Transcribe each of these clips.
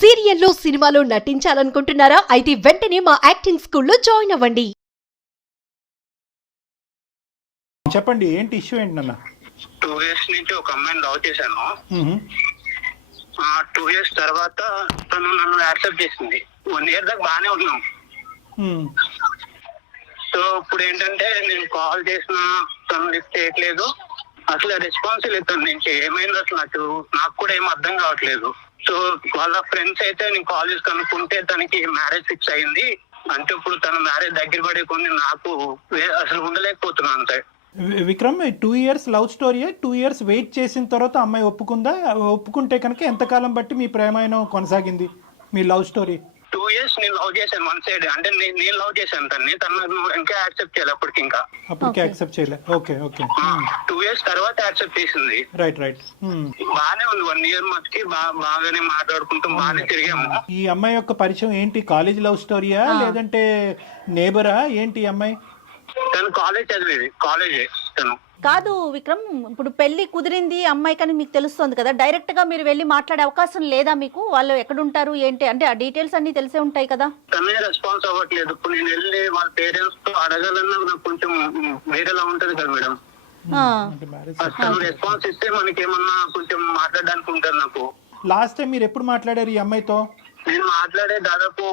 సీరియల్లో సినిమాలో నటించాలనుకుంటున్నారా? అయితే వెంటనే మా యాక్టింగ్ స్కూల్లో జాయిన్ అవ్వండి. చెప్పండి, ఏంటి ఇష్యూ ఏంటి నాన్న? 2 years నుంచి ఒక అమ్మాయిని లవ్ చేశాను. 2 years తర్వాత తను నన్ను యాక్సెప్ట్ చేసింది. 1 year దాకా బాగానే ఉన్నాం. సో ఇప్పుడు ఏంటంటే నేను కాల్ చేసినా తను లిఫ్ట్ చేయట్లేదు. అసలు రెస్పాన్స్ లేదు తన నుంచి. ఏమైంది అసలు నాకు కూడా ఏం అర్థం కావట్లేదు. సో వాళ్ళ ఫ్రెండ్స్ అయితే నేను కాల్ చేసి కనుక్కుంటే తనకి మ్యారేజ్ ఫిక్స్ అయింది. అంటే ఇప్పుడు తన మ్యారేజ్ దగ్గర పడే కొన్ని నాకు అసలు ఉండలేకపోతున్నాను sir. Vikram, 2 years love story. 2 years wait చేసిన తర్వాత అమ్మాయి ఒప్పుకుందా? ఒప్పుకుంటే కనుక ఎంతకాలం బట్టి మీ ప్రేమాయణం కొనసాగింది, మీ లవ్ స్టోరీ? 2 years నేను లవ్ చేశాను వన్ సైడ్. అంటే నేను లవ్ చేశాను తను ఇంకా యాక్సెప్ట్ చేయాలి. అప్పటికి యాక్సెప్ట్ చేయలే. ఓకే 2 years తర్వాత యాక్సెప్ట్ చేసింది. రైట్. బాగానే ఉంది. 1 year మధ్యకి బాగానే మాట్లాడుకుంటూ బాగానే తిరిగాము. ఈ అమ్మాయి యొక్క పరిచయం ఏంటి? కాలేజ్ లవ్ స్టోరీయా లేదంటే నేబరా ఏంటి? ఈ అమ్మాయి తను కాలేజ్ చదివేది. కాలేజే తను. కాదు విక్రమ్, ఇప్పుడు పెళ్లి కుదిరింది అమ్మాయి కానీ మీకు తెలుస్తుంది కదా, డైరెక్ట్ గా మీరు వెళ్ళి మాట్లాడే అవకాశం లేదా మీకు? వాళ్ళు ఎక్కడుంటారు ఏంటి అంటే ఆ డీటెయిల్స్ అన్ని తెలిసే ఉంటాయి కదా. తనే రెస్పాన్స్ అవ్వట్లేదు. ఇప్పుడు నేను వెళ్ళి వాళ్ళ పేరెంట్స్ తో అడగాలన్నా నాకు కొంచెం వేరేలా ఉంటది కదా మేడం. తను రెస్పాన్స్ ఇస్తే మనకి ఏమన్నా కొంచెం మాట్లాడడానికి ఉంటుంది. నాకు లాస్ట్ టైం మీరు ఎప్పుడు మాట్లాడారు ఈ అమ్మాయితో? నేను మాట్లాడే దాదాపు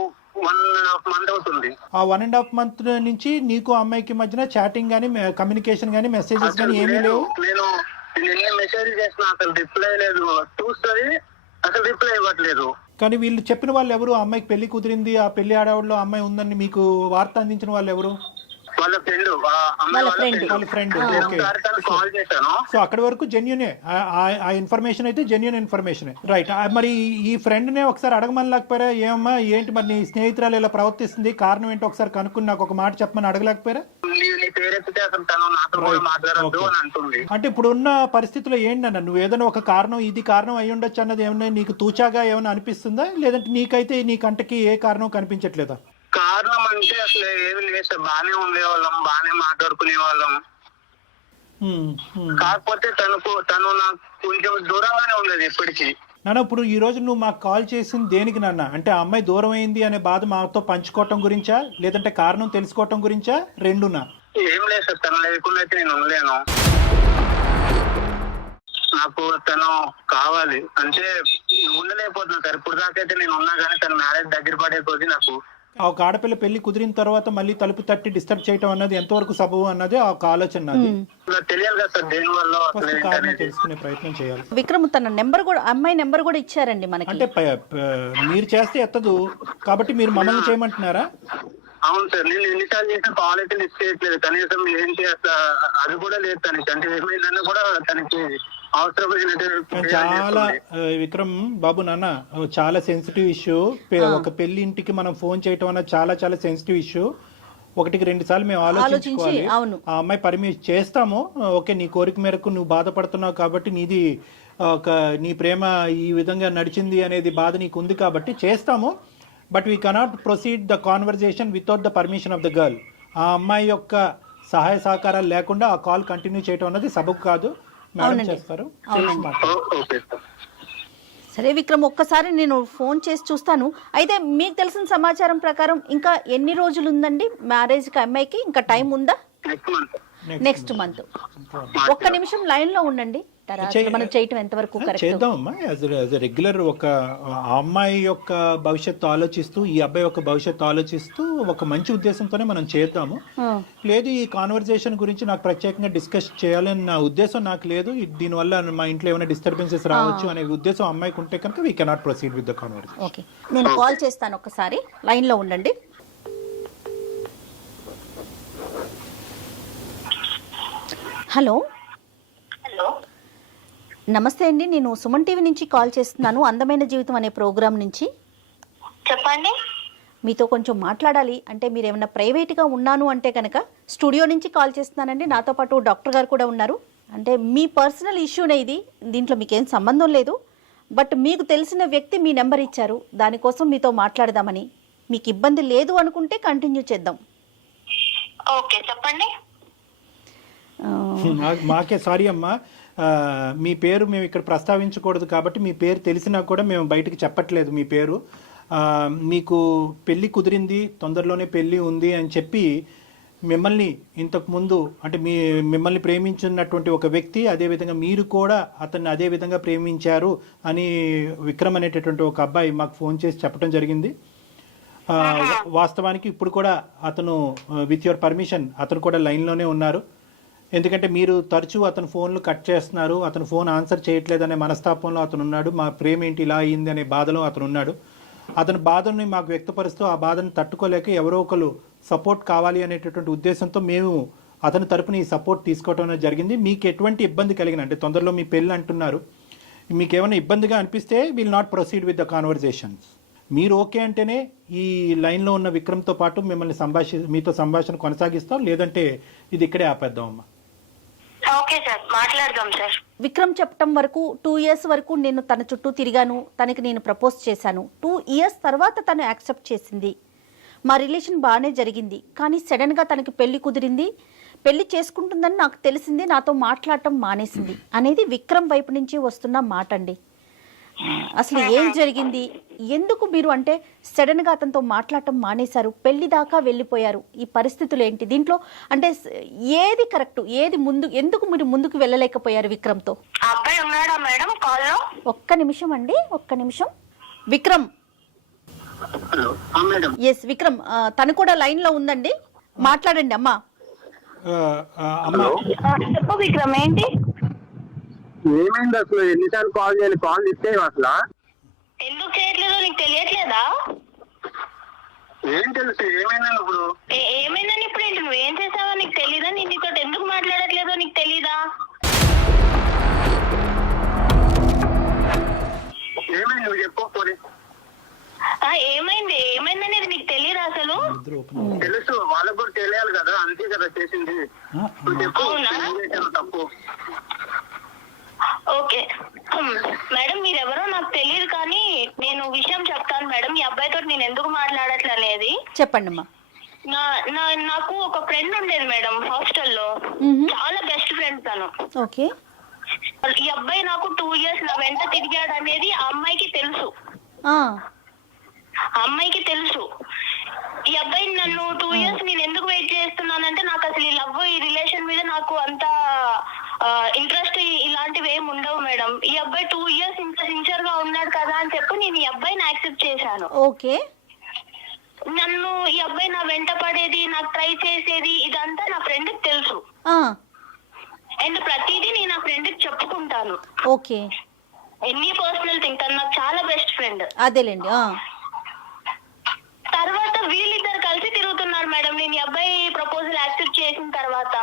1.5 month అవుతుంది. ఆ 1.5 month నుంచి నీకు అమ్మాయికి మధ్యన చాటింగ్ గానీ, కమ్యూనికేషన్ గానీ, మెసేజెస్ గానీ ఏమీ లేవు? నేను ఎన్ని మెసేజ్ చేసినా అసలు రిప్లై లేదు. చూస్తుంది అసలు రిప్లై ఇవ్వట్లేదు. కానీ వీళ్ళు చెప్పిన వాళ్ళు ఎవరు? అమ్మాయికి పెళ్లి కుదిరింది, ఆ పెళ్లి ఆడవాళ్ళలో అమ్మాయి ఉందని మీకు వార్త అందించిన వాళ్ళు ఎవరు? వాళ్ళ ఫ్రెండ్. వాళ్ళ ఫ్రెండ్. కాల్ చేశాను. సో అక్కడి వరకు జెన్యునే, ఆ ఇన్ఫర్మేషన్ అయితే జెన్యున్ ఇన్ఫర్మేషన్. రైట్. మరి ఈ ఫ్రెండ్ నే ఒకసారి అడగమని లేకపోయారా? ఏమమ్మా ఏంటి మరి నీ స్నేహితురాలు ఇలా ప్రవర్తిస్తుంది, కారణం ఏంటో ఒకసారి కనుక్కుని నాకు ఒక మాట చెప్పమని అడగలేకపోయారా? అంటే ఇప్పుడు ఉన్న పరిస్థితుల్లో ఏంటన్నా, నువ్వు ఏదైనా ఒక కారణం, ఇది కారణం అయి ఉండొచ్చు అన్నది ఏమన్నా నీకు తూచాగా ఏమైనా అనిపిస్తుందా? లేదంటే నీకైతే నీ కంటకి ఏ కారణం కనిపించట్లేదా? కారణం అంటే అసలు ఏమి లేదు సార్. బాగానే ఉండేవాళ్ళం, బాగానే మాట్లాడుకునే వాళ్ళం. కాకపోతే తను నాకు కొంచెం దూరంగానే ఉండేది ఎప్పటికీ. నాన్న, ఇప్పుడు ఈ రోజు నువ్వు మాకు కాల్ చేసింది దేనికి నాన్న? అంటే ఆ అమ్మాయి దూరం అయింది అనే బాధ మాతో పంచుకోవటం గురించా, లేదంటే కారణం తెలుసుకోవటం గురించా? రెండునా? ఏం లేదు సార్. తను లేకుండా అయితే నేను ఉండలేను. నాకు తను కావాలి అంటే ఉండలేకపోతున్నా సార్. ఇప్పుడు దాకా అయితే నేను ఉన్నా కానీ తన మ్యారేజ్ దగ్గర పడే కొద్ది నాకు ఒక ఆడపిల్ల పెళ్లి కుదిరిన తర్వాత మళ్ళీ తలుపు తట్టి డిస్టర్బ్ చేయటం అన్నది ఎంతవరకు సబబు అన్నది ఒక ఆలోచన. తెలియాలి కదా సార్, దేని వల్ల కారణం తెలుసుకునే ప్రయత్నం చేయాలి. విక్రమ్ తన నెంబర్ కూడా, అమ్మాయి నెంబర్ కూడా ఇచ్చారండి మనకి. అంటే మీరు చేస్తే ఎత్తదు కాబట్టి మీరు మమ్మల్ని చేయమంటున్నారా? అవును సార్. నేను ఎన్నిసార్లు చేసిన కాల్ అయితే లిస్ట్ చేయట్లేదు. కనీసం ఏంటి అది కూడా లేదు తనకి. అంటే ఏమైందన్నా కూడా తనకి చాలా విక్రమ్ బాబు నాన్న, చాలా సెన్సిటివ్ ఇష్యూ. ఒక పెళ్లి ఇంటికి మనం ఫోన్ చేయటం అన్నది చాలా చాలా సెన్సిటివ్ ఇష్యూ. 1-2 సార్లు మేము ఆలోచించుకోవాలి. ఆ అమ్మాయి పర్మిషన్ చేస్తాము. ఓకే, నీ కోరిక మేరకు నువ్వు బాధపడుతున్నావు కాబట్టి, నీది నీ ప్రేమ ఈ విధంగా నడిచింది అనేది బాధ నీకు ఉంది కాబట్టి చేస్తాము. But we cannot proceed the conversation without the permission of the girl. ఆ అమ్మాయి యొక్క సహాయ సహకారాలు లేకుండా ఆ కాల్ కంటిన్యూ చేయటం అన్నది సబబు కాదు. సరే విక్రమ్, ఒక్కసారి నేను ఫోన్ చేసి చూస్తాను. అయితే మీకు తెలిసిన సమాచారం ప్రకారం ఇంకా ఎన్ని రోజులు ఉందండి మ్యారేజ్ కి అమ్మాయికి? ఇంకా టైం ఉందా? Next month. ఒక్క నిమిషం లైన్ లో ఉండండి. మనం చేయటం ఎంతవరకు చేద్దామమ్మా. యాజ్ రెగ్యులర్ ఒక అమ్మాయి యొక్క భవిష్యత్తు ఆలోచిస్తూ, ఈ అబ్బాయి యొక్క భవిష్యత్తు ఆలోచిస్తూ ఒక మంచి ఉద్దేశంతోనే మనం చేద్దాము. లేదు ఈ కాన్వర్జేషన్ గురించి నాకు ప్రత్యేకంగా డిస్కస్ చేయాలని నా ఉద్దేశం నాకు లేదు. దీనివల్ల మా ఇంట్లో ఏమైనా డిస్టర్బెన్సెస్ రావచ్చు అనే ఉద్దేశం అమ్మాయికి ఉంటే కనుక we cannot proceed with the conversation. Okay, నేను కాల్ చేస్తాను. ఒక్కసారి లైన్ లో ఉండండి. హలో. నమస్తే అండి, నేను సుమన్ టీవీ నుంచి కాల్ చేస్తున్నాను, అందమైన జీవితం అనే ప్రోగ్రామ్ నుంచి. చెప్పండి. మీతో కొంచెం మాట్లాడాలి. అంటే మీరు ఏమైనా ప్రైవేట్గా ఉన్నాను అంటే కనుక స్టూడియో నుంచి కాల్ చేస్తున్నానండి. నాతో పాటు డాక్టర్ గారు కూడా ఉన్నారు. అంటే మీ పర్సనల్ ఇష్యూనే ఇది, దీంట్లో మీకేం సంబంధం లేదు. బట్ మీకు తెలిసిన వ్యక్తి మీ నెంబర్ ఇచ్చారు, దానికోసం మీతో మాట్లాడదామని. మీకు ఇబ్బంది లేదు అనుకుంటే కంటిన్యూ చేద్దాం. ఓకే చెప్పండి. మాకే సారీ అమ్మా, మీ పేరు మేము ఇక్కడ ప్రస్తావించకూడదు కాబట్టి మీ పేరు తెలిసినా కూడా మేము బయటకు చెప్పట్లేదు మీ పేరు. మీకు పెళ్ళి కుదిరింది, తొందరలోనే పెళ్ళి ఉంది అని చెప్పి మిమ్మల్ని ఇంతకు ముందు అంటే మిమ్మల్ని ప్రేమించున్నటువంటి ఒక వ్యక్తి, అదేవిధంగా మీరు కూడా అతన్ని అదే విధంగా ప్రేమించారు అని విక్రమ్ అనేటటువంటి ఒక అబ్బాయి మాకు ఫోన్ చేసి చెప్పడం జరిగింది. వాస్తవానికి ఇప్పుడు కూడా అతను విత్ యువర్ పర్మిషన్ అతను కూడా లైన్లోనే ఉన్నారు. ఎందుకంటే మీరు తరచూ అతను ఫోన్లు కట్ చేస్తున్నారు, అతను ఫోన్ ఆన్సర్ చేయట్లేదనే మనస్తాపంలో అతను ఉన్నాడు. మా ప్రేమ ఏంటి ఇలా అయింది అనే బాధలో అతను ఉన్నాడు. అతని బాధని మాకు వ్యక్తపరుస్తూ ఆ బాధను తట్టుకోలేక ఎవరో ఒకరు సపోర్ట్ కావాలి అనేటటువంటి ఉద్దేశంతో మేము అతని తరపున ఈ సపోర్ట్ తీసుకోవడం జరిగింది. మీకు ఎటువంటి ఇబ్బంది కలిగిన అంటే తొందరలో మీ పెళ్ళి అంటున్నారు, మీకు ఏమైనా ఇబ్బందిగా అనిపిస్తే will not proceed with the conversations. మీరు ఓకే అంటేనే ఈ లైన్లో ఉన్న విక్రమ్తో పాటు మిమ్మల్ని మీతో సంభాషణ కొనసాగిస్తాం, లేదంటే ఇది ఇక్కడే ఆపేద్దాం అమ్మా. ఓకే సార్, మాట్లాడదాం సార్. విక్రమ్ చెప్పటం వరకు 2 years వరకు నేను తన చుట్టూ తిరిగాను, తనకి నేను ప్రపోజ్ చేశాను. 2 years తర్వాత తను యాక్సెప్ట్ చేసింది, మా రిలేషన్ బాగానే జరిగింది. కానీ సడన్గా తనకి పెళ్లి కుదిరింది, పెళ్లి చేసుకుంటుందని నాకు తెలిసింది, నాతో మాట్లాడటం మానేసింది అనేది విక్రమ్ వైపు నుంచి వస్తున్న మాట అండి. అసలు ఏం జరిగింది, ఎందుకు మీరు అంటే సడన్గా అతనితో మాట్లాడటం మానేశారు, పెళ్లి దాకా వెళ్ళిపోయారు, ఈ పరిస్థితులు ఏంటి, దీంట్లో అంటే ఏది కరెక్ట్, ఏది ముందు, ఎందుకు మీరు ముందుకు వెళ్ళలేకపోయారు విక్రమ్తో? అబ్బాయి ఉన్నాడా మేడం కాల్లో? ఒక్క నిమిషం అండి, ఒక్క నిమిషం. విక్రమ్, ఎస్ విక్రమ్, తను కూడా లైన్ లో ఉందండి, మాట్లాడండి అమ్మా. చెప్పు విక్రమ్, ఏంటి ఏమైంది అసలు? ఎన్నిసార్లు కాల్ చేయాలి? కాల్ ఇస్తే అసలు ఎందుకు చేయట్లేదో నీకు తెలియట్లేదా? ఏం తెలుసు? ఏమైందని ఇప్పుడు? ఏమైందని ఇప్పుడు ఏంటి? నువ్వేం చేసావో నీకు తెలీదా? నేను నీతో ఎందుకు మాట్లాడట్లేదో నీకు తెలీదా? ఏమైంది నువ్వు చెప్పకపోతే? ఏమైంది ఏమైందనేది నీకు తెలియదా అసలు? తెలుసు, వాళ్ళకు కూడా తెలియాలి కదా, అంతే కదా చేసింది. నువ్వు చెప్పు, ఏం చేశాను తప్పు? ఓకే మేడం, మీరెవరో నాకు తెలియదు, కానీ నేను విషయం చెప్తాను మేడం. ఈ అబ్బాయితో నేను ఎందుకు మాట్లాడట్లే అనేది చెప్పండి అమ్మా. నాకు ఒక ఫ్రెండ్ ఉండేది మేడం హాస్టల్లో, చాలా బెస్ట్ ఫ్రెండ్ తను. ఓకే, ఈ అబ్బాయి నాకు 2 years నా వెంట తిరిగాడు అనేది ఆ అమ్మాయికి తెలుసు. ఆ అమ్మాయికి తెలుసు. ఈ అబ్బాయి నన్ను 2 years నేను ఎందుకు వెయిట్ చేస్తున్నానంటే, నాకు అసలు ఈ లవ్, ఈ రిలేషన్ మీద నాకు అంత ఇంట్రెస్ట్ ఇలాంటివి ఏమి ఉండవు మేడం. ఈ అబ్బాయి 2 years ఇంత సిన్సియర్ గా ఉన్నాడు కదా అని చెప్పి నేను ఈ అబ్బాయిని యాక్సెప్ట్ చేశాను. ఓకే, నన్ను ఈ అబ్బాయి నా వెంట పడేది, నాకు ట్రై చేసేది, ఇదంతా నా ఫ్రెండ్ కి తెలుసు. అండ్ ప్రతిదీ నేను నా ఫ్రెండ్ కి చెప్పుకుంటాను. ఓకే, ఎన్ని పర్సనల్ థింగ్, తను నాకు చాలా బెస్ట్ ఫ్రెండ్. అదేలేండి. తర్వాత వీళ్ళిద్దరు కలిసి తిరుగుతున్నారు మేడం, నేను ఈ అబ్బాయి ప్రపోజల్ యాక్సెప్ట్ చేసిన తర్వాత.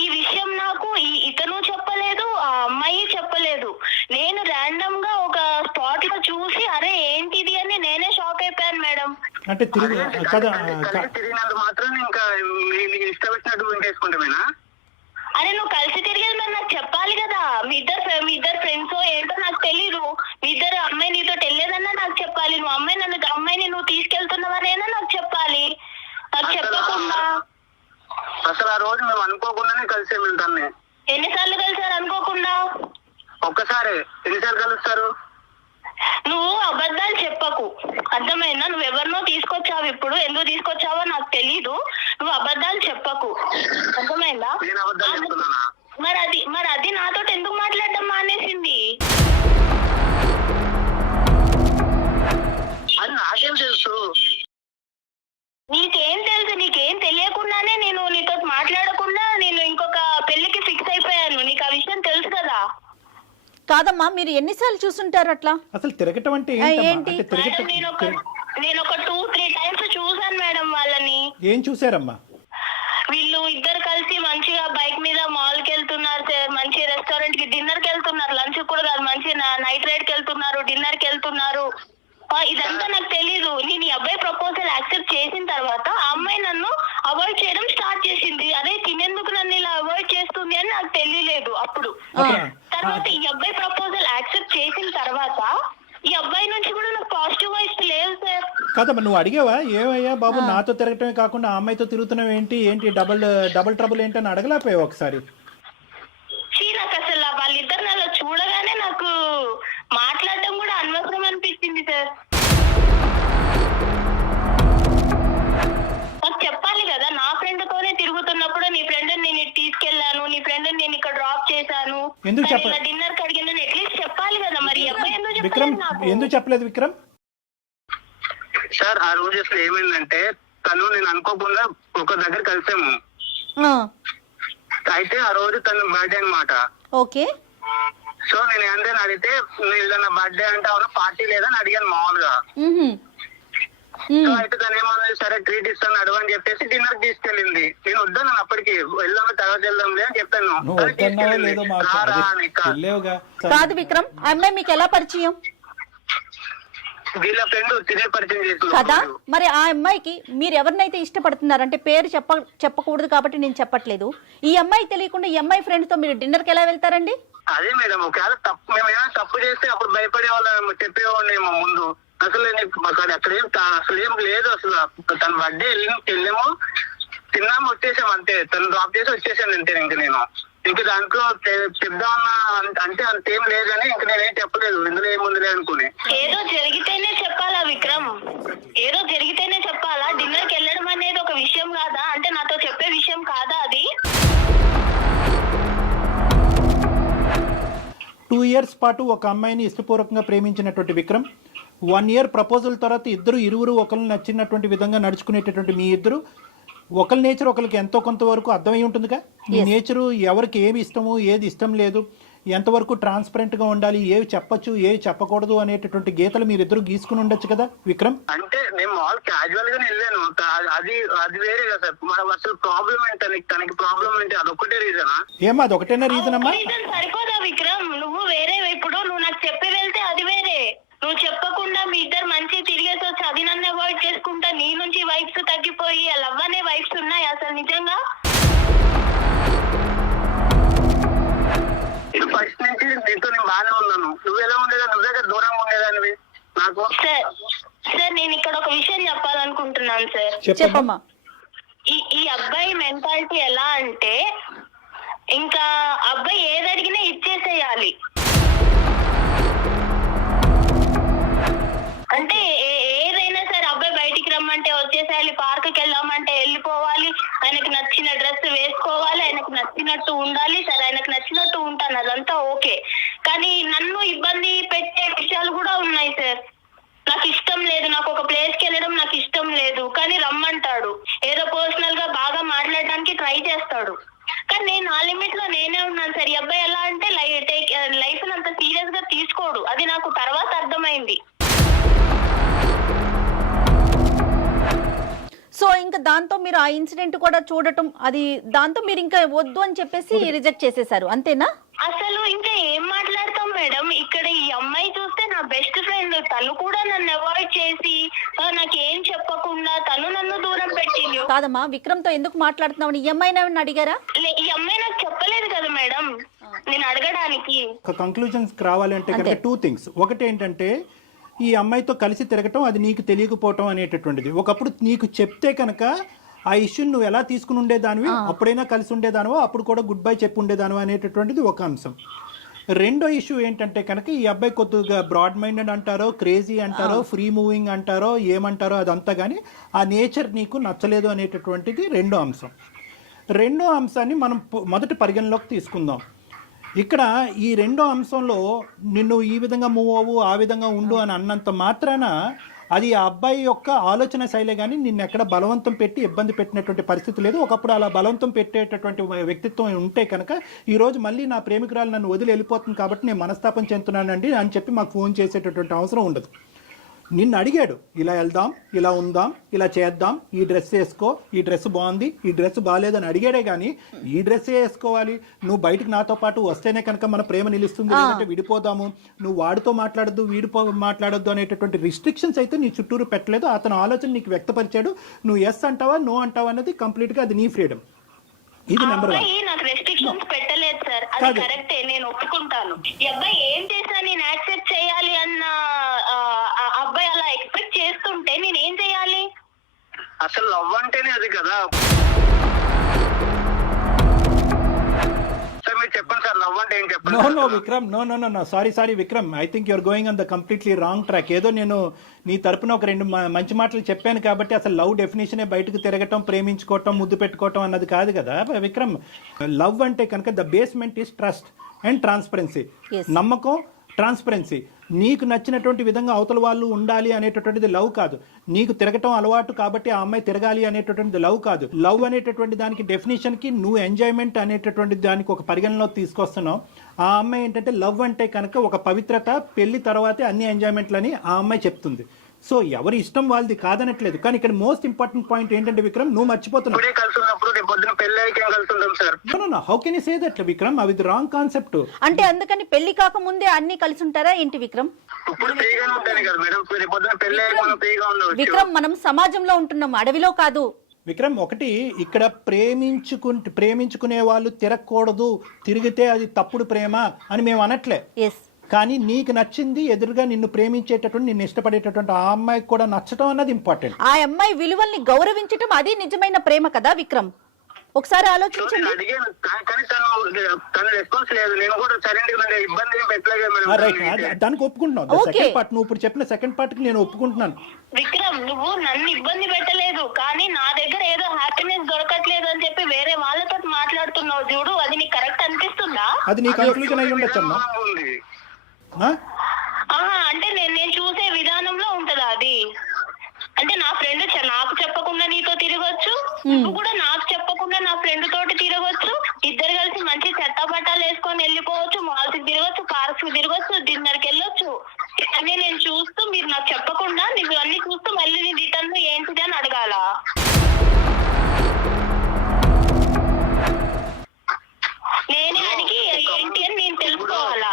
ఈ విషయం నాకు ఇతను చెప్పలేదు, ఆ అమ్మాయి చెప్పలేదు. నేను ర్యాండమ్ గా ఒక స్పాట్ లో చూసి అరే ఏంటిది అని నేనే షాక్ అయిపోయాను మేడం. అంటే తిరిగినందుకు మాత్రం ఇంకా ఇష్టం వచ్చినట్టు వేసుకుంటామేనా? అరే నువ్వు కలిసి తిరిగేది మరి నాకు చెప్పాలి కదా. మీ ఇద్దరు ఫ్రెండ్స్ ఏంటో నాకు తెలీదు. మీ ఇద్దరు అమ్మాయి నీతో వెళ్ళేదన్నా నాకు చెప్పాలి. నువ్వు అమ్మాయిని నువ్వు తీసుకెళ్తున్నావనేనా నాకు చెప్పాలి. నాకు చెప్పకుండా అసలు ఆ రోజు మేము అనుకోకుండానే కలిసాము. తన్ని ఎన్నిసార్లు కలిసారు అనుకోకుండా? ఒక్కసారి. ఎన్నిసార్లు కలుస్తారు? నువ్వు అబద్ధాలు చెప్పకు, అర్థమైందా? నువ్వు ఎవరినో తీసుకొచ్చావు, ఇప్పుడు ఎందుకు తీసుకొచ్చావో నాకు తెలీదు. నువ్వు అబద్ధాలు చెప్పకు, అర్థమైందా? మరి అది నాతో ఎందుకు మాట్లాడటం మానేసింది? అది నాకేం తెలుసు? నీకేం తెలుసు? నీకేం తెలియకుండానే నేను నీతో మాట్లాడకుండా నేను ఇంకొక పెళ్లికి ఫిక్స్ అయిపోయాను. నీకు ఆ విషయం తెలుసు కదా? కాదమ్మా, మీరు ఎన్నిసార్లు చూసుంటారు అట్లా? అసలు తిరగటం అంటే నేను ఒక 2-3 times చూసాను మేడం వాళ్ళని. ఏం చూసారమ్మా? వీళ్ళు ఇద్దరు కలిసి మంచిగా బైక్ మీద మాల్ కి వెళ్తున్నారు సార్, మంచి రెస్టారెంట్ కి డిన్నర్ కి వెళ్తున్నారు, లంచ్ కూడా కాదు, మంచి నైట్ రైడ్ కి వెళ్తున్నారు, డిన్నర్ కి వెళ్తున్నారు. ఇదంతా నాకు తెలీదు. నేను ఈ అబ్బాయి ప్రపోజల్ యాక్సెప్ట్ చేసిన తర్వాత ఆ అమ్మాయి నన్ను అవాయిడ్ చేయడం స్టార్ట్ చేసింది. అదే తినేందుకు నన్ను ఇలా అవాయిడ్ చేస్తుంది అని నాకు తెలియలేదు అప్పుడు. తర్వాత ఈ అబ్బాయి ప్రపోజల్ యాక్సెప్ట్ చేసిన తర్వాత ఈ అబ్బాయి నుంచి కూడా నాకు పాజిటివ్ వైబ్స్ లేవు సార్. కాదమ్మా నువ్వు అడిగావా ఏమయ్యా బాబు నాతో తిరగటమే కాకుండా ఆ అమ్మాయితో తిరుగుతున్నావు ఏంటి డబుల్ ట్రబుల్ ఏంటి అని అడగలేకపోయావు ఒకసారి? నాకు అసలు వాళ్ళిద్దరిని అలా చూడగానే నాకు మాట్లాడటం కూడా అనవసరం అనిపించింది సార్. నాకు చెప్పాలి కదా, నా ఫ్రెండ్ తోనే తిరుగుతున్నప్పుడు నీ ఫ్రెండ్ నేను తీసుకెళ్లాను, నీ ఫ్రెండ్ నేను ఇక్కడ డ్రాప్ చేశాను, డిన్నర్ కి అడిగిన అట్లీస్ట్ చెప్పాలి కదా. మరి అబ్బాయి ఎందుకు చెప్పలేదు విక్రమ్? సార్ ఆ రోజు అసలు ఏమైందంటే తను నేను అనుకోకుండా ఒక దగ్గర కలిసాము. అయితే ఆ రోజు తను బర్త్డే అన్నమాట. ఓకే. సో నేను ఏంటని అడిగితే నా బర్త్డే అంటే అవును పార్టీ లేదని అడిగాను మామూలుగా. సో అయితే తను ఏమన్నది సరే ట్రీట్ ఇస్తాను అడుగు అని చెప్పేసి డిన్నర్ తీసుకెళ్ళింది. నేను వద్దాను అప్పటికి, వెళ్దాము తర్వాత వెళ్దాంలే అని చెప్పాను. కాదు విక్రమ్, అమ్మాయి మీకు ఎలా పరిచయం? వీళ్ళ ఫ్రెండ్ తినే పరిచయం చేసింది కదా. మరి ఆ అమ్మాయికి మీరు ఎవరినైతే ఇష్టపడుతున్నారంటే పేరు చెప్పకూడదు కాబట్టి నేను చెప్పట్లేదు. ఈ అమ్మాయి తెలియకుండా ఈ అమ్మాయి ఫ్రెండ్ తో మీరు డిన్నర్ కి ఎలా వెళ్తారండి? అదే మేడం, ఒకవేళ మేము ఏమైనా తప్పు చేస్తే అప్పుడు భయపడే వాళ్ళు చెప్పేవాడినేమో ముందు. అసలు అక్కడేం అసలు ఏం లేదు. అసలు తన బర్త్డే వెళ్ళాము, తిన్నాము, వచ్చేసాం అంతే. తను డ్రాప్ చేసి వచ్చేసాను అంతే. ఇంక దాంట్లో చెప్దామన్నా అంటే అంతేం లేదని ఇంక నేనేం చెప్పలేదు, ఇందులో ఏముందిలే అనుకుని. ఏదో జరిగితేనే చెప్పాలా విక్రమ్? ఏదో జరిగితేనే చెప్పాలా? డిన్నర్ కి వెళ్ళడం అనేది ఒక విషయం కాదా? అంటే నాతో చెప్పే విషయం కాదా అది? 2 years పాటు ఒక అమ్మాయిని ఇష్టపూర్వకంగా ప్రేమించినటువంటి విక్రమ్ 1 year ప్రపోజల్ తర్వాత ఇరువురు ఒకరిని నచ్చినటువంటి విధంగా నడుచుకునేటటువంటి మీ ఇద్దరు ఒకరి నేచర్ ఒకరికి ఎంతో కొంతవరకు అర్థమై ఉంటుందిగా. మీ నేచరు ఎవరికి ఏమి ఇష్టము ఏది ఇష్టం లేదు, ఎంతవరకు ట్రాన్స్పరెంట్గా ఉండాలి, ఏవి చెప్పచ్చు ఏవి చెప్పకూడదు అనేటటువంటి గీతలు మీరిద్దరు గీసుకుని ఉండొచ్చు కదా విక్రమ్. అంటే నేను మాల్ క్యాజువల్ గానే వెళ్ళాను, అది వేరే కదా సార్. మనం అసలు ప్రాబ్లం ఏంటి, తనకి ప్రాబ్లం ఏంటి, అదొక్కటే రీజనా? ఏమా అదొకటేనా రీజన్ అమ్మా? సరిపోదా విక్రమ్? నువ్వు వేరే, ఇప్పుడు నువ్వు నాకు చెప్పి వెళ్తే అది వేరే, నువ్వు చెప్పకుండా మీ ఇద్దరు మంచి తిరిగేసి వచ్చి అది నన్ను అవాయిడ్ చేసుకుంటా నీ నుంచి వైఫ్స్ తగ్గిపోయి లవ్ అనే వైఫ్స్ ఉన్నాయి అసలు నిజంగా? ఫస్ట్ నుంచి నీతో నేను బాగానే ఉన్నాను. నువ్వు ఎలా ఉండేదా? నువ్వు దగ్గర దూరంగా ఉండేదానివి నాకు. సార్ నేను ఇక్కడ ఒక విషయం చెప్పాలనుకుంటున్నాను సార్. చెప్పమ్మా. ఈ అబ్బాయి మెంటాలిటీ ఎలా అంటే ఇంకా అబ్బాయి ఏది అడిగినా ఇచ్చేసేయాలి. అంటే ఏదైనా సరే అబ్బాయి బయటికి రమ్మంటే వచ్చేసేయాలి, పార్క్ కి వెళ్ళామంటే వెళ్ళిపోవాలి, ఆయనకు నచ్చిన డ్రెస్ వేసుకోవాలి, ఆయనకు నచ్చినట్టు ఉండాలి. సరే ఆయనకు నచ్చినట్టు ఉంటాను, అదంతా ఓకే. కానీ నన్ను ఇబ్బంది పెట్టే విషయాలు కూడా ఉన్నాయి సార్. నాకు ఇష్టం లేదు, నాకు ఒక ప్లేస్ కి వెళ్ళడం నాకు ఇష్టం లేదు, కానీ రమ్మంటాడు. ఏదో పర్సనల్ గా బాగా మాట్లాడడానికి ట్రై చేస్తాడు, కానీ నేను ఆ లిమిట్ లో నేనే ఉన్నాను సార్. ఈ అబ్బాయి ఎలా అంటే లైఫ్ అంత సీరియస్ గా తీసుకోడు, అది నాకు తర్వాత అర్థమైంది. సో ఇంకా దాంతో మీరు ఆ ఇన్సిడెంట్ కూడా చూడటం, అది దాంతో మీరు ఇంకా వద్దు అని చెప్పేసి రిజెక్ట్ చేసేసారు అంతేనా? అసలు ఇంకా ఏం మాట్లాడతాం మేడం? ఇక్కడ ఈ అమ్మాయి చూస్తే నా బెస్ట్ ఫ్రెండ్, తను కూడా నన్ను అవాయిడ్ చేసి నాకేం చెప్పకుండా తను నన్ను దూరం పెట్టింది. కాదమ్మా, విక్రమ్ తో ఎందుకు మాట్లాడుతున్నావు? ఈ అమ్మాయిని అడిగారా? ఈ అమ్మాయి నాకు చెప్పలేదు కదా మేడం నేను అడగడానికి. ఒక కంక్లూజన్స్ రావాలి అంటే కనుక 2 things. ఒకటి ఏంటంటే ఈ అమ్మాయితో కలిసి తిరగటం అది నీకు తెలియకపోవటం అనేటటువంటిది. ఒకప్పుడు నీకు చెప్తే కనుక ఆ ఇష్యూని నువ్వు ఎలా తీసుకుని ఉండేదానివి, అప్పుడైనా కలిసి ఉండేదానివో, అప్పుడు కూడా గుడ్ బై చెప్పి ఉండేదానివో అనేటటువంటిది ఒక అంశం. రెండో ఇష్యూ ఏంటంటే కనుక ఈ అబ్బాయి కొద్దిగా బ్రాడ్ మైండెడ్ అంటారో, క్రేజీ అంటారో, ఫ్రీ మూవింగ్ అంటారో, ఏమంటారో అదంతా, కానీ ఆ నేచర్ నీకు నచ్చలేదు అనేటటువంటిది రెండో అంశం. రెండో అంశాన్ని మనం మొదటి పరిగణలోకి తీసుకుందాం. ఇక్కడ ఈ రెండో అంశంలో నిన్ను ఈ విధంగా మూవ్ అవ్వు, ఆ విధంగా ఉండు అని అన్నంత మాత్రాన అది ఆ అబ్బాయి యొక్క ఆలోచన శైలే, కానీ నిన్ను ఎక్కడ బలవంతం పెట్టి ఇబ్బంది పెట్టినటువంటి పరిస్థితి లేదు. ఒకప్పుడు అలా బలవంతం పెట్టేటటువంటి వ్యక్తిత్వం ఉంటే కనుక ఈరోజు మళ్ళీ నా ప్రేమికురాలు నన్ను వదిలి వెళ్ళిపోతుంది కాబట్టి నేను మనస్తాపం చెందుతున్నానండి అని చెప్పి మాకు ఫోన్ చేసేటటువంటి అవసరం ఉండదు. నిన్ను అడిగాడు, ఇలా వెళ్దాం, ఇలా ఉందాం, ఇలా చేద్దాం, ఈ డ్రెస్ వేసుకో, ఈ డ్రెస్ బాగుంది, ఈ డ్రెస్ బాగాలేదని అడిగాడే కానీ ఈ డ్రెస్ వేసుకోవాలి, నువ్వు బయటకు నాతో పాటు వస్తేనే కనుక మన ప్రేమ నిలుస్తుంది, లేదంటే విడిపోదాము, నువ్వు వాడితో మాట్లాడద్దు మాట్లాడొద్దు అనేటటువంటి రిస్ట్రిక్షన్స్ అయితే నీ చుట్టూరు పెట్టలేదు. అతను ఆలోచన నీకు వ్యక్తపరిచాడు. నువ్వు ఎస్ అంటావా నో అంటావా అనేది కంప్లీట్గా అది నీ ఫ్రీడమ్. ఇది నెంబర్ 1. నాకు రెస్ట్రిక్షన్స్ పెట్టలేదు సార్, అది కరెక్టే, నేను ఒప్పుకుంటాను. ఈ అబ్బాయి ఏం చేసినా నేను యాక్సెప్ట్ చేయాలి అన్న అబ్బాయి అలా ఎక్స్పెక్ట్ చేస్తుంటే నేను ఏం అసలు లవ్ అంటేనే అది కదా సార్. మీరు చెప్పండి సార్, లవ్ అంటే ఏం చెప్పండి. No Vikram, no sorry Vikram, I think you're going on the completely wrong track. ఏదో నేను నీ తరపున ఒక రెండు మంచి మాటలు చెప్పాను కాబట్టి అసలు లవ్ డెఫినేషనే బయటకు తిరగటం, ప్రేమించుకోవటం, ముద్దు పెట్టుకోవటం అన్నది కాదు కదా విక్రమ్. లవ్ అంటే కనుక the basement is trust and transparency. నమ్మకం, ట్రాన్స్పరెన్సీ. నీకు నచ్చినటువంటి విధంగా అవతల వాళ్ళు ఉండాలి అనేటటువంటిది లవ్ కాదు. నీకు తిరగటం అలవాటు కాబట్టి ఆ అమ్మాయి తిరగాలి అనేటటువంటిది లవ్ కాదు. లవ్ అనేటటువంటి దానికి డెఫినేషన్కి నువ్వు ఎంజాయ్మెంట్ అనేటటువంటి దానికి ఒక పరిగణలో తీసుకొస్తున్నావు. ఆ అమ్మాయి ఏంటంటే లవ్ అంటే కనుక ఒక పవిత్రత, పెళ్లి తర్వాతే అన్ని ఎంజాయ్మెంట్లని ఆ అమ్మాయి చెప్తుంది. సో ఎవరి ఇష్టం వాళ్ళది కాదనట్లేదు. కానీ ఇక్కడ మోస్ట్ ఇంపార్టెంట్ పాయింట్ ఏంటంటే విక్రమ్, నువ్వు మర్చిపోతున్నావు. How can you say that Vikram? అది రాంగ్ కాన్సెప్ట్. అంటే అందుకని పెళ్లి కాక ముందే అన్ని కలిసి ఉంటారా ఏంటి విక్రమ్? విక్రమ్, మనం సమాజంలో ఉంటున్నాం, అడవిలో కాదు. విక్రమ్, ఒకటి ఇక్కడ ప్రేమించుకునే వాళ్ళు తిరగకూడదు, తిరిగితే అది తప్పుడు ప్రేమ అని మేము అనట్లే. కానీ నీకు నచ్చింది, ఎదురుగా నిన్ను ప్రేమించేటటువంటి, నిన్ను ఇష్టపడేటటువంటి ఆ అమ్మాయికి కూడా నచ్చటం అన్నది ఇంపార్టెంట్. ఆ అమ్మాయి విలువల్ని గౌరవించటం అది నిజమైన ప్రేమ కదా విక్రమ్. ఒకసారి ఆలోచించండి. దానికి ఒప్పుకుంటున్నావు. సెకండ్ పార్ట్ నువ్వు ఇప్పుడు చెప్పిన సెకండ్ పార్ట్ కి నేను ఒప్పుకుంటున్నాను. విక్రమ్, నువ్వు నన్ను ఇబ్బంది పెట్టలేదు, కానీ నా దగ్గర ఏదో హ్యాపీనెస్ దొరకట్లేదు అని చెప్పి వేరే వాళ్ళతో మాట్లాడుతున్నావు చూడు, అది నీకు కరెక్ట్ అనిపిస్తుందా? అది నీ కన్క్లూజన్ అయి ఉండొచ్చమ్మా. అంటే నేను చూసే విధానంలో ఉంటదా అది? అంటే నా ఫ్రెండ్ నాకు చెప్పకుండా నీతో తిరగొచ్చు, నువ్వు కూడా నాకు చెప్పకుండా నా ఫ్రెండ్ తోటి తిరగొచ్చు, ఇద్దరు కలిసి మంచి చెత్త బట్టాలు వేసుకొని వెళ్ళిపోవచ్చు, మాల్స్ కి తిరగొచ్చు, పార్క్స్ కి తిరగొచ్చు, డిన్నర్ కి వెళ్ళొచ్చు. అన్నీ నేను చూస్తూ, మీరు నాకు చెప్పకుండా నువ్వు అన్ని చూస్తూ మళ్ళీ నీ రిటర్న్ ఏంటిది అని అడగాల? నేనే అడిగి ఏంటి అని నేను తెలుసుకోవాలా?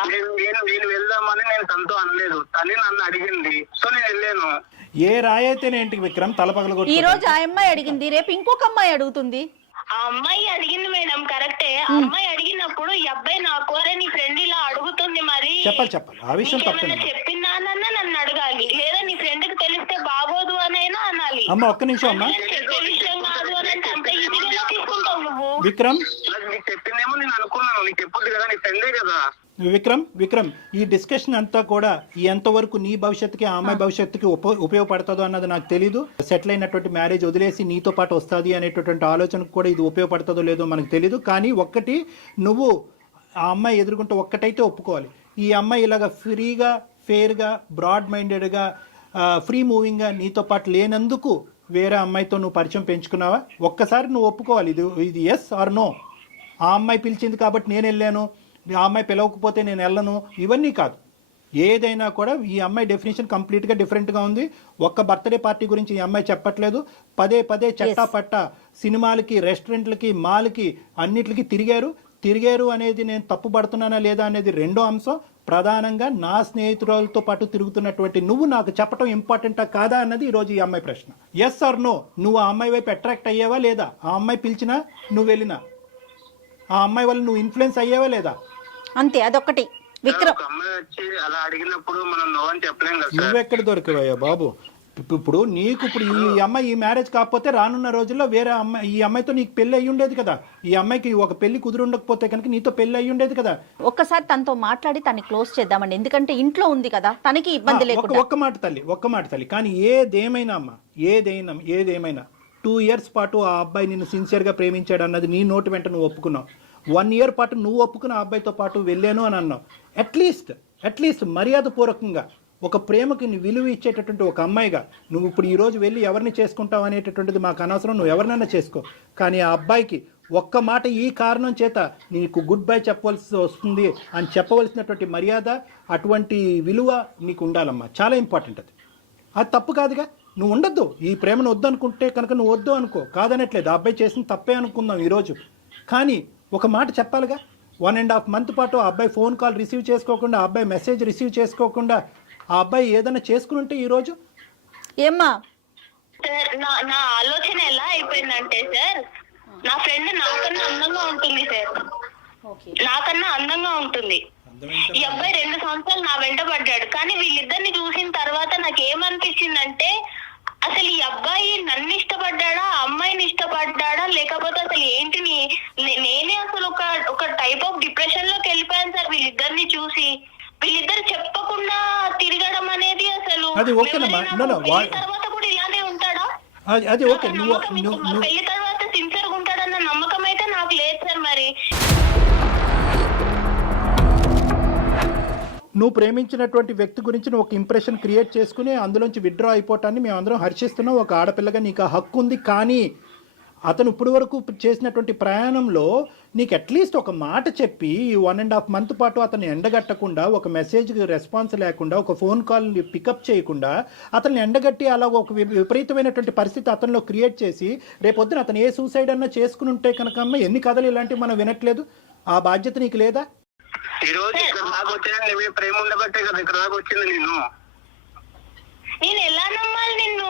నేను వెళ్దామని నేను తనతో అనలేదు, తనే నన్ను అడిగింది, సో నేను వెళ్ళాను. ఏ రాయైతేనేంటి విక్రమ్, తలపగల ఈ రోజు ఆ అమ్మాయి అడిగింది, రేపు ఇంకొక అమ్మాయి అడుగుతుంది. ఆ అమ్మాయి అడిగింది మేడం, కరెక్టే. ఆ అమ్మాయి అడిగినప్పుడు ఈ అబ్బాయి నాకు నీ ఫ్రెండ్ ఇలా అడుగుతుంది, మరి చెప్పాలి ఆ విషయం చెప్పిందానన్నా నన్ను అడగాలి, లేదా నీ ఫ్రెండ్ కి తెలిస్తే బాగోదు అనైనా అనాలి. అమ్మ ఒక్క నిమిషం అమ్మా. చెప్పే విషయం కాదు అని అంటే అంత ఈజీగా తీసుకుంటావు నువ్వు. విక్రమ్, నీకు చెప్పిందేమో నేను అనుకున్నాను, నీకు చెప్పొద్దు కదా, నీ ఫ్రెండే కదా. విక్రమ్, ఈ డిస్కషన్ అంతా కూడా ఎంతవరకు నీ భవిష్యత్తుకి, ఆ అమ్మాయి భవిష్యత్తుకి ఉపయోగపడుతుందో అన్నది నాకు తెలీదు. సెటిల్ అయినటువంటి మ్యారేజ్ వదిలేసి నీతో పాటు వస్తుంది అనేటటువంటి ఆలోచనకు కూడా ఇది ఉపయోగపడుతుందో లేదో మనకు తెలీదు. కానీ ఒక్కటి, నువ్వు ఆ అమ్మాయి ఎదుర్కొంటే ఒక్కటైతే ఒప్పుకోవాలి, ఈ అమ్మాయి ఇలాగ ఫ్రీగా, ఫెయిర్గా, బ్రాడ్ మైండెడ్గా, ఫ్రీ మూవింగ్గా నీతో పాటు లేనందుకు వేరే అమ్మాయితో నువ్వు పరిచయం పెంచుకున్నావా? ఒక్కసారి నువ్వు ఒప్పుకోవాలి, ఇది ఎస్ ఆర్ నో. ఆ అమ్మాయి పిలిచింది కాబట్టి నేను వెళ్ళాను, ఆ అమ్మాయి పిలవకపోతే నేను వెళ్ళను, ఇవన్నీ కాదు. ఏదైనా కూడా ఈ అమ్మాయి డెఫినేషన్ కంప్లీట్గా డిఫరెంట్గా ఉంది. ఒక్క బర్త్డే పార్టీ గురించి ఈ అమ్మాయి చెప్పట్లేదు. పదే చట్టా పట్ట సినిమాలకి, రెస్టారెంట్లకి, మాల్కి, అన్నిటికి తిరిగారు అనేది నేను తప్పుపడుతున్నానా లేదా అనేది రెండో అంశం. ప్రధానంగా నా స్నేహితులతో పాటు తిరుగుతున్నటువంటి నువ్వు నాకు చెప్పడం ఇంపార్టెంటా కాదా అన్నది ఈరోజు ఈ అమ్మాయి ప్రశ్న. ఎస్ ఆర్ నో, నువ్వు ఆ అమ్మాయి వైపు అట్రాక్ట్ అయ్యావా లేదా? ఆ అమ్మాయి పిలిచినా నువ్వు వెళ్ళినా, ఆ అమ్మాయి వల్ల నువ్వు ఇన్ఫ్లుయెన్స్ అయ్యావా లేదా? అంతే, అదొకటి. విక్రమ్, అమ్మాయి వచ్చి అలా అడిగినప్పుడు మనం నో అని చెప్పలేం కదా. నువ్వెక్కడ దొరికవయ్యా బాబు? ఇప్పుడు నీకు ఈ అమ్మాయి ఈ మ్యారేజ్ కాకపోతే రానున్న రోజుల్లో వేరే అమ్మాయి, ఈ అమ్మాయితో నీకు పెళ్లి అయ్యి ఉండేది కదా. ఈ అమ్మాయికి ఒక పెళ్లి కుదిరి ఉండకపోతే కనుక నీతో పెళ్లి అయ్యి ఉండేది కదా. ఒక్కసారి తనతో మాట్లాడి తనని క్లోజ్ చేద్దామండి, ఎందుకంటే ఇంట్లో ఉంది కదా, తనకి ఇబ్బంది లేకుండా. ఒక్క మాట తల్లి. కానీ ఏదేమైనా అమ్మా, ఏదేమైనా 2 years పాటు ఆ అబ్బాయి నిన్ను సిన్సియర్గా ప్రేమించాడు అన్నది నీ నోటి వెంట నువ్వు ఒప్పుకున్నావు. 1 year పాటు నువ్వు ఒప్పుకున్న ఆ అబ్బాయితో పాటు వెళ్ళాను అని అన్నావు. అట్లీస్ట్ మర్యాదపూర్వకంగా ఒక ప్రేమకి విలువ ఇచ్చేటటువంటి ఒక అమ్మాయిగా నువ్వు ఇప్పుడు ఈరోజు వెళ్ళి ఎవరిని చేసుకుంటావు అనేటటువంటిది మాకు అనవసరం, నువ్వు ఎవరినైనా చేసుకో. కానీ ఆ అబ్బాయికి ఒక్క మాట ఈ కారణం చేత నీకు గుడ్ బై చెప్పవలసి వస్తుంది అని చెప్పవలసినటువంటి మర్యాద, అటువంటి విలువ నీకు ఉండాలమ్మా. చాలా ఇంపార్టెంట్ అది తప్పు కాదుగా. నువ్వు ఉండొద్దు, ఈ ప్రేమను వద్దు అనుకుంటే కనుక నువ్వు వద్దు అనుకో, కాదనట్లేదు. ఆ అబ్బాయి చేసిన తప్పే అనుకుందాం ఈరోజు. కానీ ఒక మాట చెప్పాలిగా. 1.5 month పాటు ఆ అబ్బాయి ఫోన్ కాల్ రిసీవ్ చేసుకోకుండా, ఆ అబ్బాయి మెసేజ్ రిసీవ్ చేసుకోకుండా ఆ అబ్బాయి ఏదైనా చేసుకుని ఉంటే ఈరోజు ఏమ్మా? సార్, నా ఆలోచన ఎలా అయిపోయిందంటే సార్, నా ఫ్రెండ్ నాకన్నా అందంగా ఉంటుంది సార్, నాకన్నా అందంగా ఉంటుంది. ఈ అబ్బాయి 2 సంవత్సరాలు నా వెంట పడ్డాడు. కానీ వీళ్ళిద్దరిని చూసిన తర్వాత నాకు ఏమనిపించిందంటే, అసలు ఈ అబ్బాయి నన్ను ఇష్టపడ్డాడా, అమ్మాయిని ఇష్టపడ్డాడా, లేకపోతే అసలు ఏంటి నేనే అసలు ఒక టైప్ ఆఫ్ డిప్రెషన్ లోకి వెళ్ళిపోయాను సార్ వీళ్ళిద్దరిని చూసి. వీళ్ళిద్దరు చెప్పకుండా తిరగడం అనేది అసలు అది ఓకేనమ్మా. పెళ్లి తర్వాత కూడా ఇలానే ఉంటాడా? అది ఓకే. పెళ్లి తర్వాత సిన్సియర్ గా ఉంటాడన్న నమ్మకం అయితే నాకు లేదు సార్. మరి నువ్వు ప్రేమించినటువంటి వ్యక్తి గురించి నువ్వు ఒక ఇంప్రెషన్ క్రియేట్ చేసుకుని అందులోంచి విత్డ్రా అయిపోవటాన్ని మేము అందరం హర్షిస్తున్నాం. ఒక ఆడపిల్లగా నీకు ఆ హక్కు ఉంది. కానీ అతను ఇప్పటి వరకు చేసినటువంటి ప్రయాణంలో నీకు అట్లీస్ట్ ఒక మాట చెప్పి 1.5 month పాటు అతన్ని ఎండగట్టకుండా, ఒక మెసేజ్కి రెస్పాన్స్ లేకుండా, ఒక ఫోన్ కాల్ని పికప్ చేయకుండా అతన్ని ఎండగట్టి అలా ఒక విపరీతమైనటువంటి పరిస్థితి అతనిలో క్రియేట్ చేసి రేపొద్దున అతను ఏ సూసైడ్ అన్నా చేసుకుని ఉంటే కనుక ఎన్ని కథలు ఇలాంటివి మనం వినట్లేదు. ఆ బాధ్యత నీకు లేదా? ఈ రోజు ఇక్కడ దాకా వచ్చినా నీ ప్రేమ ఉండబట్టే కదా ఇక్కడ దాకా వచ్చింది. నేను ఎలా నమ్మాలి నిన్ను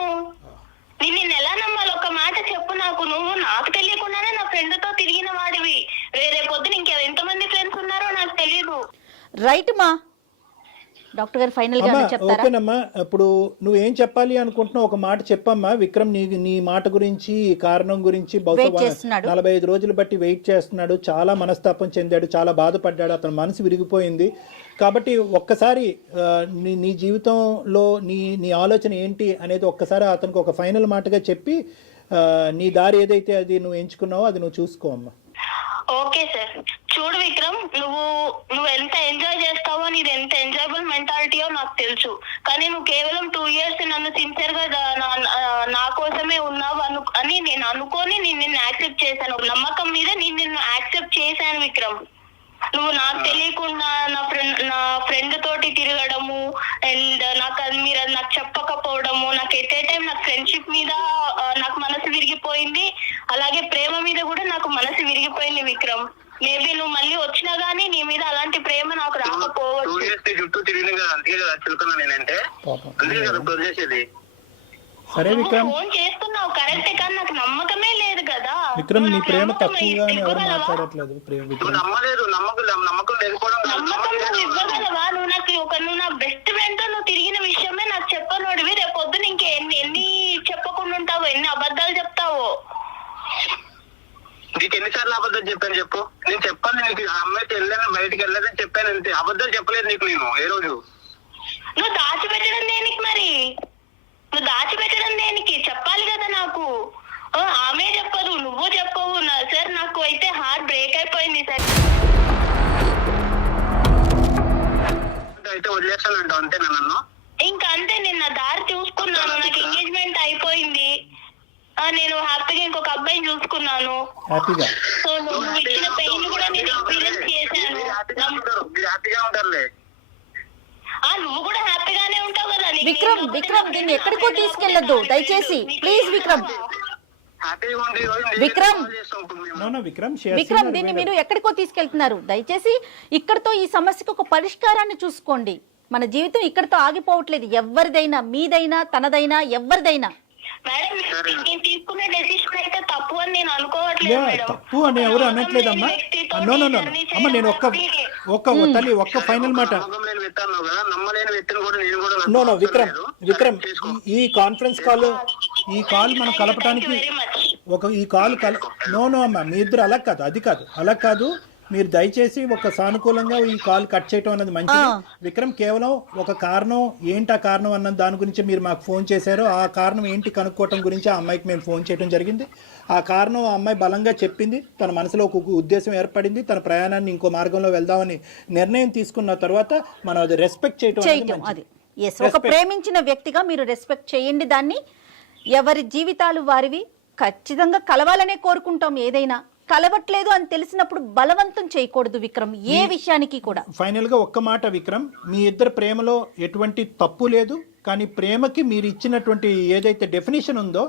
ఎలా నమ్మాలి? ఒక మాట చెప్పు నాకు. నువ్వు నాకు తెలియకుండానే నా ఫ్రెండ్ తో తిరిగిన వాడివి. రేరే పొద్దున ఎంతమంది ఫ్రెండ్స్ ఉన్నారో నాకు తెలియదు. రైట్ మా డాక్టర్ గారు ఫైనల్ గా చెప్తారా? ఓకేనమ్మా. ఇప్పుడు నువ్వేం చెప్పాలి అనుకుంటున్నావు ఒక మాట చెప్పమ్మా. విక్రమ్ నీ మాట గురించి, ఈ కారణం గురించి బహుశా 45 రోజులు బట్టి వెయిట్ చేస్తున్నాడు. చాలా మనస్తాపం చెందాడు, చాలా బాధపడ్డాడు, అతని మనసు విరిగిపోయింది. కాబట్టి ఒక్కసారి నీ జీవితంలో నీ ఆలోచన ఏంటి అనేది ఒక్కసారి అతనికి ఒక ఫైనల్ మాటగా చెప్పి నీ దారి ఏదైతే అది నువ్వు ఎంచుకున్నావో అది నువ్వు చూసుకో అమ్మా. Okay sir. చూడు విక్రమ్, నువ్వు ఎంత ఎంజాయ్ చేస్తావో, నీది ఎంత ఎంజాయబుల్ మెంటాలిటీయో నాకు తెలుసు. కానీ నువ్వు కేవలం 2 years నన్ను సిన్సియర్ గా నా కోసమే ఉన్నావు అని నేను అనుకొని నిన్ను యాక్సెప్ట్ చేశాను. నమ్మకం మీద నిన్ను యాక్సెప్ట్ చేశాను విక్రమ్. నువ్వు నాకు తెలియకుండా నా ఫ్రెండ్ తోటి తిరగడము అండ్ మీరు అది నాకు చెప్పకపోవడము, నాకు ఎట్ ఏ టైం నాకు ఫ్రెండ్షిప్ మీద నాకు మనసు విరిగిపోయింది, అలాగే ప్రేమ మీద కూడా నాకు మనసు విరిగిపోయింది విక్రమ్. మేబీ నువ్వు మళ్ళీ వచ్చినా గానీ నీ మీద అలాంటి ప్రేమ నాకు రాకపోవచ్చు. చుట్టూ తిరిగిన కదా, అందుకే కదా చిలుకున్నా నేనంటే, అందుకే కదా వదిలేసేది. సరే విక్రమ్, ఫోన్ చేస్తున్నావు కరెక్టే, కానీ నాకు నమ్మకమే లేదు కదా. విక్రమ్ నీ ప్రేమ తక్కువగా ఎవరు మాట్లాడట్లేదు. నమ్మలేదు, నమ్మకం లేకపోవడం. నమ్మకం నువ్వు ఇవ్వగలవా? నువ్వు నా బెస్ట్ ఫ్రెండ్ తో నువ్వు తిరిగిన విషయమే నాకు చెప్పనోడివి. రేపు పొద్దున ఎన్ని చెప్పకుండా ఉంటావో, ఎన్ని అబద్ధాలు చెప్తావో. నీకు ఎన్నిసార్లు అబద్ధాలు చెప్పాను చెప్పు. నేను చెప్పాను నీకు, అమ్మాయికి వెళ్ళాను, బయటకు వెళ్ళాలని చెప్పాను అంతే. అబద్ధాలు చెప్పలేదు నీకు నేను ఏ రోజు. నువ్వు దాచిపెట్టడం దేనికి? మరి నువ్వు దాచిపెట్టడం దేనికి? చెప్పాలి కదా నాకు. ఆమె చెప్పదు, నువ్వు చెప్పవు. సార్ నాకు అయితే హార్ట్ బ్రేక్ అయిపోయింది సార్. అయితే వదిలేస్తానంట అంతే నన్ను. ఇంకా అంతే, నేను నా దారి చూసుకున్నాను. నాకు ఎంగేజ్మెంట్ అయిపోయింది. నేను హ్యాపీగా ఇంకొక అబ్బాయిని చూసుకున్నాను. సో నువ్వు ఇచ్చిన పెయిన్ కూడా నేను ఎక్స్పీరియన్స్ చేశాను. హ్యాపీగా ఉంటారులే. నువ్వు కూడా హ్యాపీగానే ఉంటావు కదా. విక్రమ్ దీన్ని ఎక్కడికో తీసుకెళ్లొద్దు దయచేసి, ప్లీజ్ విక్రమ్. విక్రమ్ దీన్ని మీరు ఎక్కడికో తీసుకెళ్తున్నారు. దయచేసి ఇక్కడతో ఈ సమస్యకు ఒక పరిష్కారాన్ని చూసుకోండి. మన జీవితం ఇక్కడతో ఆగిపోవట్లేదు. ఎవరిదైనా, మీదైనా, తనదైనా, ఎవరిదైనా. మేడం, నేను తీసుకునే డెసిషన్ అయితే తప్పు అని నేను అనుకోవట్లేదు. తప్పు అని ఎవరు అనట్లేదమ్మా. నో అమ్మ, నేను ఒక్క ఫైనల్ మాట. నో విక్రమ్, ఈ కాన్ఫరెన్స్ కాల్ మనం కలపడానికి నో అమ్మా, మీ ఇద్దరు అలా కాదు. మీరు దయచేసి ఒక సానుకూలంగా ఈ కాల్ కట్ చేయటం అన్నది మంచిది. విక్రమ్ కేవలం ఒక కారణం ఏంటి, ఆ కారణం అన్న దాని గురించి మీరు మాకు ఫోన్ చేశారు. ఆ కారణం ఏంటి కనుక్కోవటం గురించి ఆ అమ్మాయికి మేము ఫోన్ చేయడం జరిగింది. ఆ కారణం ఆ అమ్మాయి బలంగా చెప్పింది. తన మనసులో ఒక ఉద్దేశం ఏర్పడింది. తన ప్రయాణాన్ని ఇంకో మార్గంలో వెళ్దామని నిర్ణయం తీసుకున్న తర్వాత మనం అది రెస్పెక్ట్ చేయటం అది. ఒక ప్రేమించిన వ్యక్తిగా మీరు రెస్పెక్ట్ చేయండి దాన్ని. ఎవరి జీవితాలు వారివి. ఖచ్చితంగా కలవాలనే కోరుకుంటాం. ఏదైనా కలవట్లేదు అని తెలిసినప్పుడు బలవంతం చేయకూడదు విక్రమ్, ఏ విషయానికి కూడా. ఫైనల్ గా ఒక్క మాట విక్రమ్, మీ ఇద్దరు ప్రేమలో ఎటువంటి తప్పు లేదు. కానీ ప్రేమకి మీరు ఇచ్చినటువంటి ఏదైతే డెఫినేషన్ ఉందో,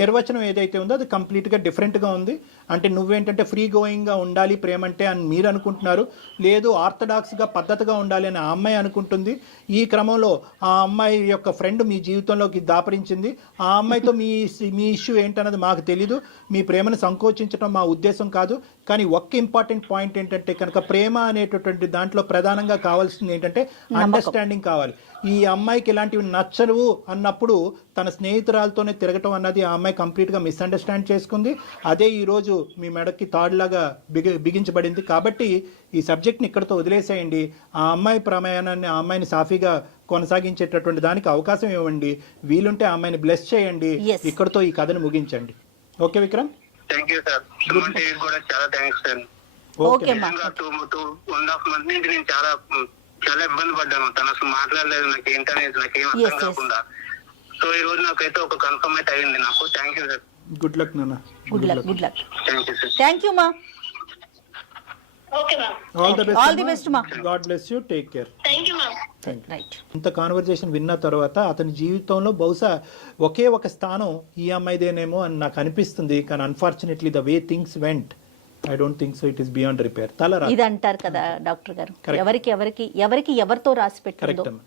నిర్వచనం ఏదైతే ఉందో అది కంప్లీట్ గా డిఫరెంట్ గా ఉంది. అంటే నువ్వేంటంటే ఫ్రీ గోయింగ్ గా ఉండాలి ప్రేమ అంటే అని మీరు అనుకుంటున్నారు. లేదు, ఆర్థడాక్స్ గా పద్ధతిగా ఉండాలి అని ఆ అమ్మాయి అనుకుంటుంది. ఈ క్రమంలో ఆ అమ్మాయి యొక్క ఫ్రెండ్ మీ జీవితంలోకి దాపరించింది. ఆ అమ్మాయితో మీ ఇష్యూ ఏంటన్నది మాకు తెలీదు. మీ ప్రేమను సంకోచించడం మా ఉద్దేశం కాదు. కానీ ఒక్క ఇంపార్టెంట్ పాయింట్ ఏంటంటే కనుక ప్రేమ అనేటటువంటి దాంట్లో ప్రధానంగా కావాల్సింది ఏంటంటే అండర్స్టాండింగ్ కావాలి. ఈ అమ్మాయికి ఇలాంటివి నచ్చవు అన్నప్పుడు తన స్నేహితురాలతోనే తిరగటం అన్నది ఆ అమ్మాయి కంప్లీట్గా మిస్అండర్స్టాండ్ చేసుకుంది. అదే ఈరోజు మీ మెడకి తాడులాగా బిగించబడింది. కాబట్టి ఈ సబ్జెక్ట్ని ఇక్కడితో వదిలేసేయండి. ఆ అమ్మాయి ప్రయాణాన్ని, ఆ అమ్మాయిని సాఫీగా కొనసాగించేటటువంటి దానికి అవకాశం ఇవ్వండి. వీలుంటే ఆ అమ్మాయిని బ్లెస్ చేయండి. Yes. ఇక్కడితో ఈ కథను ముగించండి. Okay Vikram? Thank you sir. Suman TV కూడా చాలా థ్యాంక్స్ సార్. ఓకే అమ్మా. నిజంగా 2.5 months నుంచి నేను చాలా ఇబ్బంది పడ్డాను. తను అసలు మాట్లాడలేదు, నాకు ఏంటనేది నాకేం Yes, అర్థం yes. కాకుండా. సో ఈ రోజు నాకైతే ఒక కన్ఫర్మ్ అయితే అయింది నాకు. Thank you sir. Good luck నాన్న. Good luck, good luck. Thank you sir. Thank you మా. Okay ma'am. All the best, ma. God bless you. Take care. Thank you ma'am. Thank you. Right. ఇంత conversation విన్న తర్వాత అతని జీవితంలో బహుశా ఒకే ఒక స్థానం ఈ అమ్మాయిదేనేమో అని నాకు అనిపిస్తుంది. కానీ unfortunately the way things vent, I don't think so it is beyond repair. ఇది అంటారు కదా డాక్టర్ గారు, Correct. ఎవరికి ఎవరితో రాసి పెట్టిందో కరెక్ట్ అమ్మా.